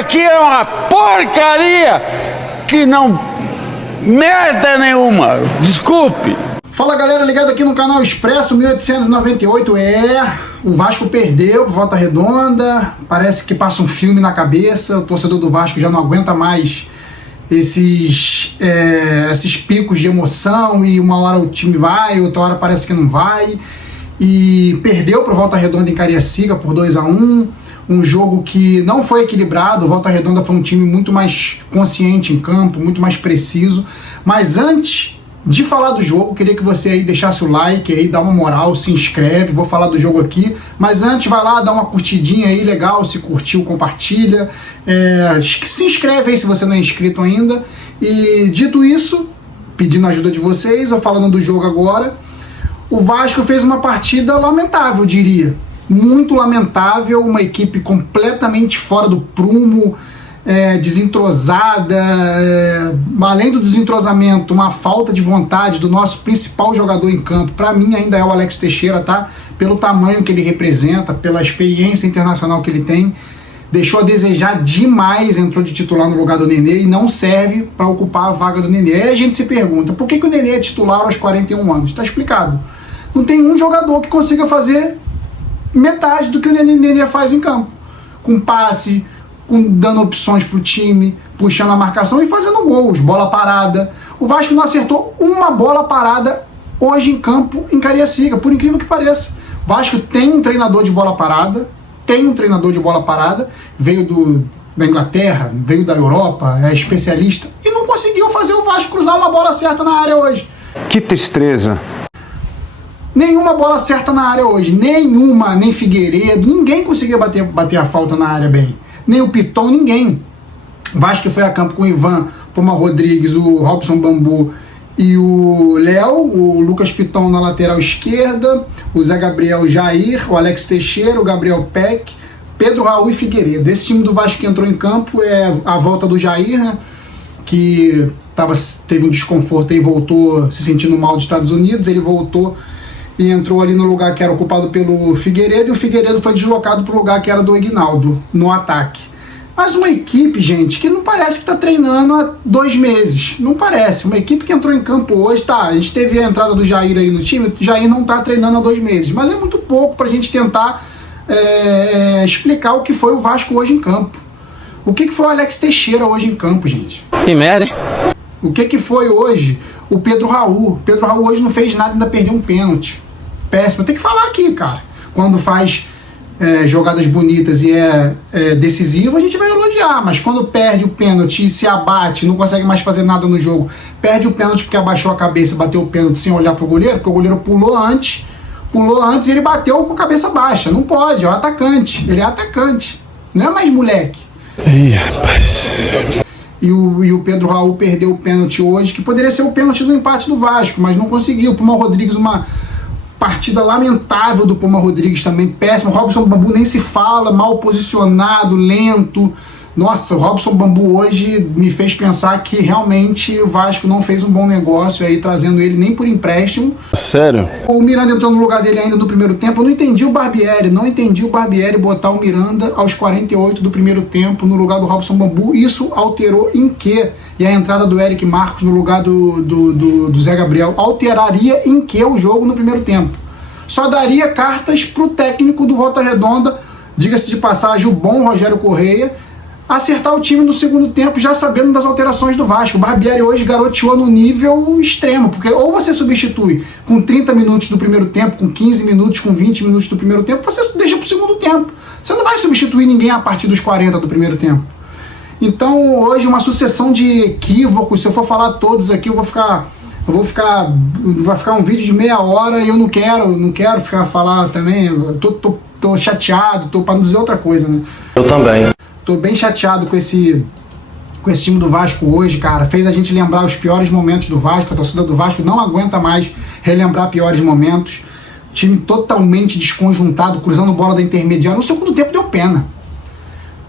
aqui é uma porcaria que não merda nenhuma. Desculpe. Fala galera, ligado aqui no canal Expresso 1898. O Vasco perdeu pro Volta Redonda. Parece que passa um filme na cabeça. O torcedor do Vasco já não aguenta mais esses picos de emoção, e uma hora o time vai, outra hora parece que não vai. E perdeu pro Volta Redonda em Cariacica por 2-1. Um jogo que não foi equilibrado. O Volta Redonda foi um time muito mais consciente em campo, muito mais preciso. Mas antes de falar do jogo, queria que você aí deixasse o like, aí dá uma moral, se inscreve, vou falar do jogo aqui. Mas antes vai lá, dá uma curtidinha aí, legal, se curtiu, compartilha. Se inscreve aí se você não é inscrito ainda. E dito isso, pedindo a ajuda de vocês, eu falando do jogo agora, o Vasco fez uma partida lamentável, eu diria. Muito lamentável, uma equipe completamente fora do prumo, desentrosada, além do desentrosamento, uma falta de vontade do nosso principal jogador em campo. Para mim ainda é o Alex Teixeira, tá? Pelo tamanho que ele representa, pela experiência internacional que ele tem. Deixou a desejar demais, entrou de titular no lugar do Nenê e não serve para ocupar a vaga do Nenê. Aí a gente se pergunta, por que o Nenê é titular aos 41 anos? Está explicado. Não tem um jogador que consiga fazer metade do que o Nenê faz em campo. Com passe, dando opções pro time, puxando a marcação e fazendo gols, bola parada. O Vasco não acertou uma bola parada hoje em campo em Cariacica, por incrível que pareça. O Vasco tem um treinador de bola parada, veio da Inglaterra, veio da Europa, é especialista, e não conseguiu fazer o Vasco cruzar uma bola certa na área hoje. Que tristeza. Nenhuma bola certa na área hoje, nenhuma, nem Figueiredo, ninguém conseguia bater a falta na área bem. Nem o Piton, ninguém. Vasco foi a campo com o Ivan, Puma Rodrigues, o Robson Bambu e o Léo, o Lucas Piton na lateral esquerda, o Zé Gabriel Jair, o Alex Teixeira, o Gabriel Peck, Pedro Raul e Figueiredo. Esse time do Vasco que entrou em campo é a volta do Jair, né, que teve um desconforto e voltou se sentindo mal dos Estados Unidos. Ele voltou e entrou ali no lugar que era ocupado pelo Figueiredo, e o Figueiredo foi deslocado para o lugar que era do Ignaldo, no ataque. Mas uma equipe, gente, que não parece que está treinando há 2 meses. Não parece. Uma equipe que entrou em campo hoje, tá, a gente teve a entrada do Jair aí no time, o Jair não está treinando há 2 meses, mas é muito pouco para a gente tentar explicar o que foi o Vasco hoje em campo. O que foi o Alex Teixeira hoje em campo, gente? Que merda, hein? O que foi hoje o Pedro Raul? O Pedro Raul hoje não fez nada, ainda perdeu um pênalti. Péssimo. Tem que falar aqui, cara. Quando faz jogadas bonitas e decisivo, a gente vai elogiar. Mas quando perde o pênalti e se abate, não consegue mais fazer nada no jogo, perde o pênalti porque abaixou a cabeça, bateu o pênalti sem olhar pro goleiro, porque o goleiro pulou antes e ele bateu com a cabeça baixa. Não pode, é o atacante. Ele é atacante. Não é mais moleque. Ih, rapaz. E o Pedro Raul perdeu o pênalti hoje, que poderia ser o pênalti do empate do Vasco, mas não conseguiu. O Puma Rodrigues, uma partida lamentável do Puma Rodrigues também, péssimo. O Robson Bambu nem se fala, mal posicionado, lento. Nossa, o Robson Bambu hoje me fez pensar que realmente o Vasco não fez um bom negócio aí, trazendo ele nem por empréstimo. Sério? O Miranda entrou no lugar dele ainda no primeiro tempo. Eu não entendi o Barbieri botar o Miranda aos 48 do primeiro tempo no lugar do Robson Bambu. Isso alterou em quê? E a entrada do Eric Marcos no lugar do Zé Gabriel alteraria em quê o jogo no primeiro tempo? Só daria cartas pro técnico do Volta Redonda, diga-se de passagem, o bom Rogério Correia, acertar o time no segundo tempo, já sabendo das alterações do Vasco. O Barbieri hoje garoteou no nível extremo, porque ou você substitui com 30 minutos do primeiro tempo, com 15 minutos, com 20 minutos do primeiro tempo, você deixa pro segundo tempo. Você não vai substituir ninguém a partir dos 40 do primeiro tempo. Então, hoje, uma sucessão de equívocos. Se eu for falar todos aqui, vai ficar um vídeo de meia hora e eu não quero falar também. Eu tô chateado, para não dizer outra coisa, né? Eu também. Tô bem chateado com esse time do Vasco hoje, cara. Fez a gente lembrar os piores momentos do Vasco. A torcida do Vasco não aguenta mais relembrar piores momentos. Time totalmente desconjuntado, cruzando bola da intermediária. No segundo tempo deu pena.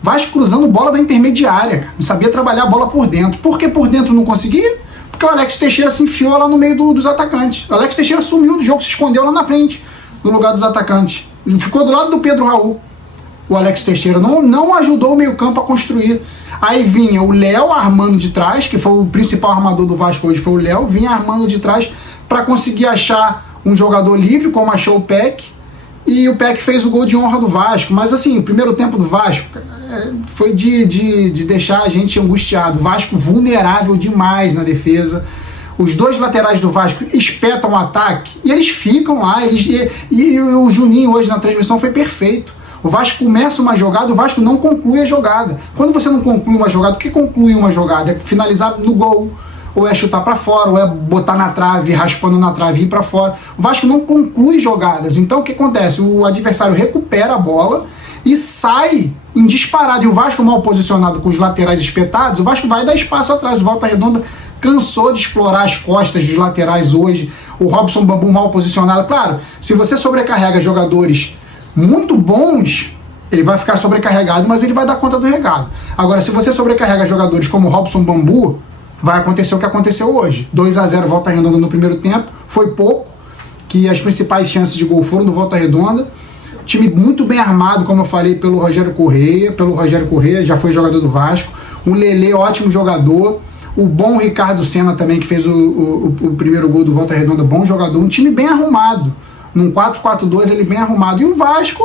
Vasco cruzando bola da intermediária, cara. Não sabia trabalhar a bola por dentro. Por que por dentro não conseguia? Porque o Alex Teixeira se enfiou lá no meio dos atacantes. O Alex Teixeira sumiu do jogo, se escondeu lá na frente, no lugar dos atacantes. Ficou do lado do Pedro Raul. o Alex Teixeira não ajudou o meio-campo a construir. Aí vinha o Léo armando de trás, que foi o principal armador do Vasco hoje, foi o Léo, vinha armando de trás para conseguir achar um jogador livre, como achou o Peck, e o Peck fez o gol de honra do Vasco. Mas assim, o primeiro tempo do Vasco foi de deixar a gente angustiado. O Vasco vulnerável demais na defesa. Os dois laterais do Vasco espetam o ataque e eles ficam lá. E o Juninho hoje na transmissão foi perfeito. O Vasco começa uma jogada, o Vasco não conclui a jogada. Quando você não conclui uma jogada, o que conclui uma jogada? É finalizar no gol, ou é chutar para fora, ou é botar na trave, raspando na trave e ir para fora. O Vasco não conclui jogadas. Então o que acontece? O adversário recupera a bola e sai em disparado. E o Vasco mal posicionado com os laterais espetados, o Vasco vai dar espaço atrás. O Volta Redonda cansou de explorar as costas dos laterais hoje. O Robson Bambu mal posicionado. Claro, se você sobrecarrega jogadores muito bons, ele vai ficar sobrecarregado, mas ele vai dar conta do recado. Agora, se você sobrecarrega jogadores como o Robson Bambu, vai acontecer o que aconteceu hoje. 2-0 Volta Redonda no primeiro tempo, foi pouco, que as principais chances de gol foram do Volta Redonda. Time muito bem armado, como eu falei, pelo Rogério Corrêa, já foi jogador do Vasco. O Lelê, ótimo jogador. O bom Ricardo Senna também, que fez o primeiro gol do Volta Redonda, bom jogador. Um time bem arrumado. Num 4-4-2 ele bem arrumado. E o Vasco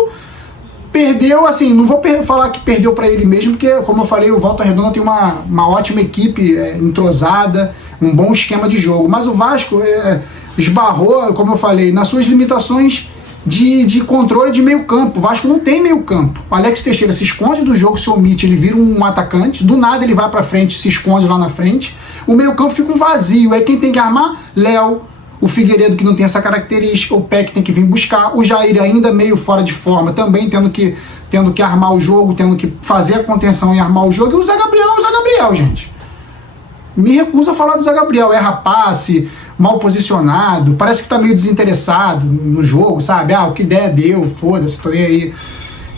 perdeu, assim, não vou falar que perdeu para ele mesmo, porque, como eu falei, o Volta Redonda tem uma ótima equipe entrosada, um bom esquema de jogo. Mas o Vasco esbarrou, como eu falei, nas suas limitações de controle de meio campo. O Vasco não tem meio campo. O Alex Teixeira se esconde do jogo, se omite, ele vira um atacante. Do nada ele vai para frente, se esconde lá na frente. O meio campo fica um vazio. Aí quem tem que armar? Léo. O Figueiredo, que não tem essa característica, o Peck tem que vir buscar, o Jair ainda meio fora de forma, também tendo que armar o jogo, tendo que fazer a contenção e armar o jogo, e o Zé Gabriel, gente. Me recuso a falar do Zé Gabriel, erra passe, mal posicionado, parece que tá meio desinteressado no jogo, sabe? O que der, deu, foda-se, tô nem aí.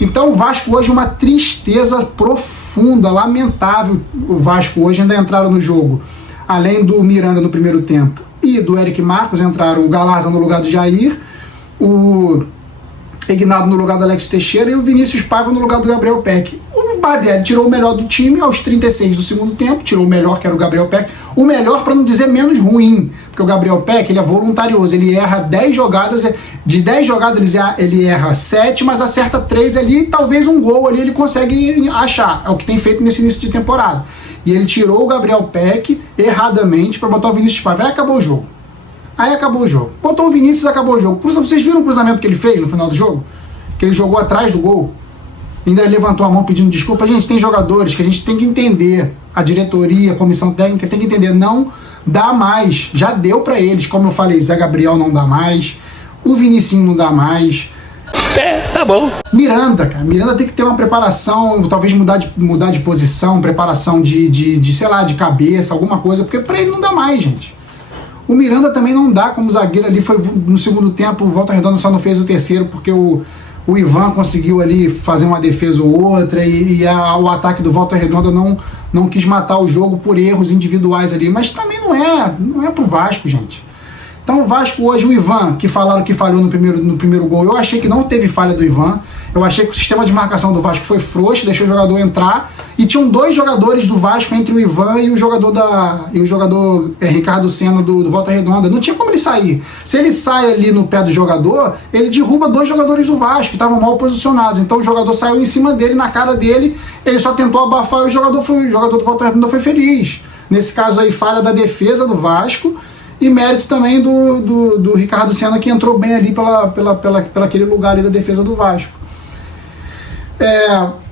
Então o Vasco hoje é uma tristeza profunda, lamentável. O Vasco hoje ainda entraram no jogo, além do Miranda no primeiro tempo e do Eric Marcos, entraram o Galarza no lugar do Jair, o Ignaldo no lugar do Alex Teixeira e o Vinícius Paiva no lugar do Gabriel Peck. O Barbieri tirou o melhor do time aos 36 do segundo tempo, tirou o melhor, que era o Gabriel Peck, o melhor para não dizer menos ruim, porque o Gabriel Peck, ele é voluntarioso, ele erra 10 jogadas, de 10 jogadas ele erra 7, mas acerta 3 ali, talvez um gol ali ele consegue achar, é o que tem feito nesse início de temporada. E ele tirou o Gabriel Peck erradamente para botar o Vinícius Paiva. Aí acabou o jogo. Botou o Vinícius e acabou o jogo. Vocês viram o cruzamento que ele fez no final do jogo? Que ele jogou atrás do gol. Ainda levantou a mão pedindo desculpa. Gente, tem jogadores que a gente tem que entender. A diretoria, a comissão técnica tem que entender. Não dá mais. Já deu para eles. Como eu falei, Zé Gabriel não dá mais. O Vinicinho não dá mais. Tá bom. Miranda, cara. Miranda tem que ter uma preparação, talvez mudar de posição, preparação sei lá, de cabeça, alguma coisa, porque pra ele não dá mais, gente. O Miranda também não dá como zagueiro ali, foi no segundo tempo, o Volta Redonda só não fez o terceiro, porque o Ivan conseguiu ali fazer uma defesa ou outra, o ataque do Volta Redonda não quis matar o jogo por erros individuais ali, mas também não é pro Vasco, gente. Então o Vasco hoje, o Ivan, que falaram que falhou no primeiro gol, eu achei que não teve falha do Ivan, eu achei que o sistema de marcação do Vasco foi frouxo, deixou o jogador entrar, e tinham 2 jogadores do Vasco entre o Ivan e o jogador Ricardo Senna do Volta Redonda, não tinha como ele sair. Se ele sai ali no pé do jogador, ele derruba 2 jogadores do Vasco, que estavam mal posicionados, então o jogador saiu em cima dele, na cara dele, ele só tentou abafar e o jogador do Volta Redonda foi feliz. Nesse caso aí, falha da defesa do Vasco, e mérito também do Ricardo Senna, que entrou bem ali pela aquele lugar ali da defesa do Vasco.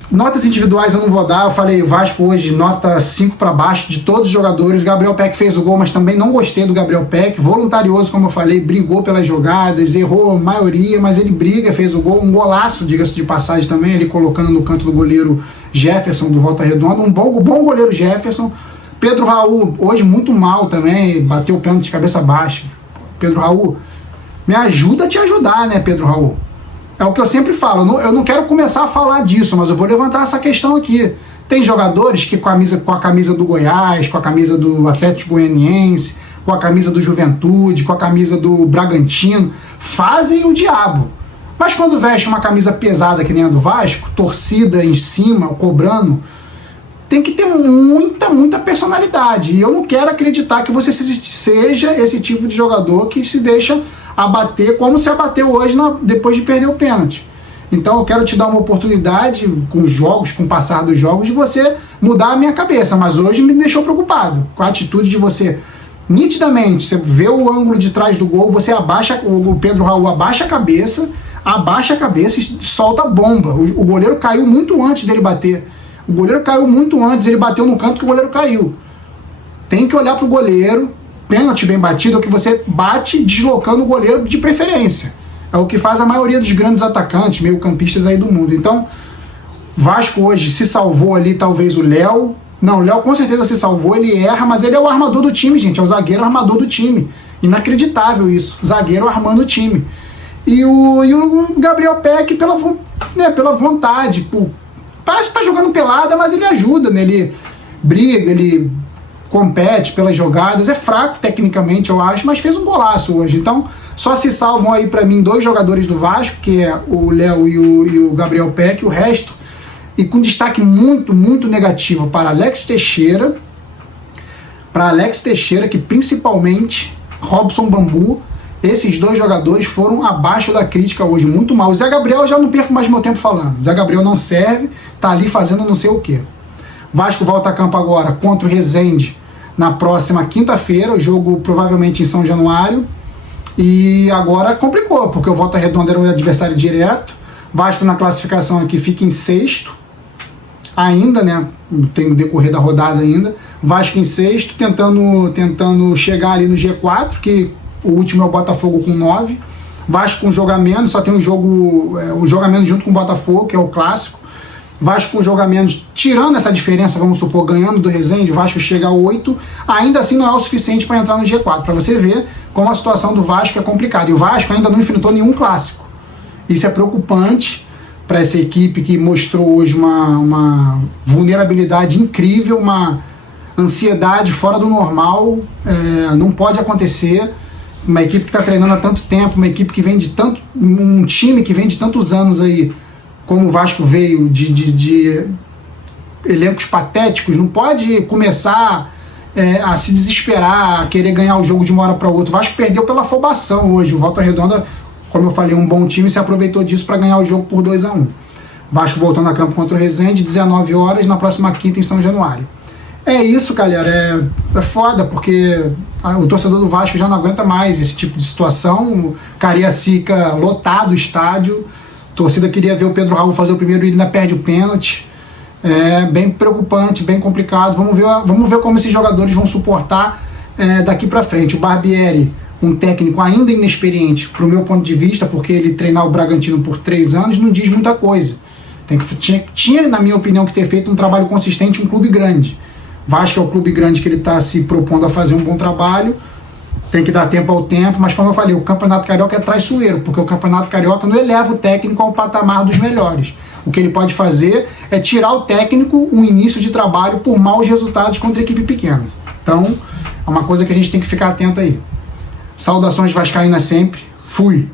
Notas individuais eu não vou dar, eu falei, o Vasco hoje nota 5 para baixo de todos os jogadores. O Gabriel Peck fez o gol, mas também não gostei do Gabriel Peck, voluntarioso, como eu falei, brigou pelas jogadas, errou a maioria, mas ele briga, fez o gol, um golaço, diga-se de passagem também, ele colocando no canto do goleiro Jefferson do Volta Redonda, um bom goleiro Jefferson. Pedro Raul, hoje muito mal também, bateu o pênalti de cabeça baixa. Pedro Raul, me ajuda a te ajudar, né, Pedro Raul? É o que eu sempre falo, eu não quero começar a falar disso, mas eu vou levantar essa questão aqui. Tem jogadores que com a camisa do Goiás, com a camisa do Atlético Goianiense, com a camisa do Juventude, com a camisa do Bragantino, fazem o diabo. Mas quando veste uma camisa pesada que nem a do Vasco, torcida em cima, cobrando, tem que ter muita personalidade. E eu não quero acreditar que você seja esse tipo de jogador que se deixa abater, como se abateu hoje depois de perder o pênalti. Então eu quero te dar uma oportunidade com os jogos, com o passar dos jogos, de você mudar a minha cabeça. Mas hoje me deixou preocupado com a atitude de você, nitidamente, você vê o ângulo de trás do gol, você abaixa, o Pedro Raul abaixa a cabeça e solta a bomba. O goleiro caiu muito antes dele bater. O goleiro caiu muito antes, ele bateu no canto que o goleiro caiu. Tem que olhar pro goleiro. Pênalti bem batido é o que você bate deslocando o goleiro de preferência. É o que faz a maioria dos grandes atacantes, meio-campistas aí do mundo. Então, Vasco hoje se salvou ali, talvez o Léo. Não, o Léo com certeza se salvou, ele erra, mas ele é o armador do time, gente. É o zagueiro armador do time. Inacreditável isso. Zagueiro armando o time. E o Gabriel Peck pela vontade. Parece que tá jogando pelada, mas ele ajuda, né? Ele briga, ele compete pelas jogadas. É fraco tecnicamente, eu acho, mas fez um golaço hoje. Então, só se salvam aí para mim 2 jogadores do Vasco, que é o Léo e o Gabriel Peck. O resto, e com destaque muito negativo para Alex Teixeira, que principalmente Robson Bambu, esses 2 jogadores foram abaixo da crítica hoje, muito mal. O Zé Gabriel eu já não perco mais meu tempo falando. O Zé Gabriel não serve, tá ali fazendo não sei o quê. Vasco volta a campo agora contra o Resende na próxima quinta-feira, o jogo provavelmente em São Januário. E agora complicou, porque o Volta Redonda era o adversário direto. Vasco na classificação aqui fica em 6º, ainda, né? Tem o decorrer da rodada ainda. Vasco em 6º, tentando chegar ali no G4, que o último é o Botafogo com 9. Vasco com um jogo a menos, só tem um jogo a menos junto com o Botafogo, que é o clássico. Vasco com um jogo a menos, tirando essa diferença, vamos supor, ganhando do Resende, o Vasco chega a 8, ainda assim não é o suficiente para entrar no G4, para você ver como a situação do Vasco é complicada. E o Vasco ainda não enfrentou nenhum clássico. Isso é preocupante para essa equipe que mostrou hoje uma vulnerabilidade incrível, uma ansiedade fora do normal. Não pode acontecer. Uma equipe que está treinando há tanto tempo, uma equipe que vem de tanto, um time que vem de tantos anos aí, como o Vasco veio de elencos patéticos, não pode começar a se desesperar, a querer ganhar o jogo de uma hora para outra. O Vasco perdeu pela afobação hoje. O Volta Redonda, como eu falei, um bom time, se aproveitou disso para ganhar o jogo por 2-1. Vasco voltando a campo contra o Resende, 19 horas, na próxima quinta em São Januário. É isso, galera. É foda, porque o torcedor do Vasco já não aguenta mais esse tipo de situação. Cariacica lotado o estádio. A torcida queria ver o Pedro Raul fazer o primeiro e ele ainda perde o pênalti. É bem preocupante, bem complicado. Vamos ver como esses jogadores vão suportar daqui para frente. O Barbieri, um técnico ainda inexperiente, pro meu ponto de vista, porque ele treinar o Bragantino por 3 anos não diz muita coisa. Tinha, na minha opinião, que ter feito um trabalho consistente, um clube grande. Vasco é o clube grande que ele está se propondo a fazer um bom trabalho, tem que dar tempo ao tempo, mas como eu falei, o Campeonato Carioca é traiçoeiro, porque o Campeonato Carioca não eleva o técnico ao patamar dos melhores. O que ele pode fazer é tirar o técnico um início de trabalho por maus resultados contra a equipe pequena. Então, é uma coisa que a gente tem que ficar atento aí. Saudações vascaínas sempre. Fui!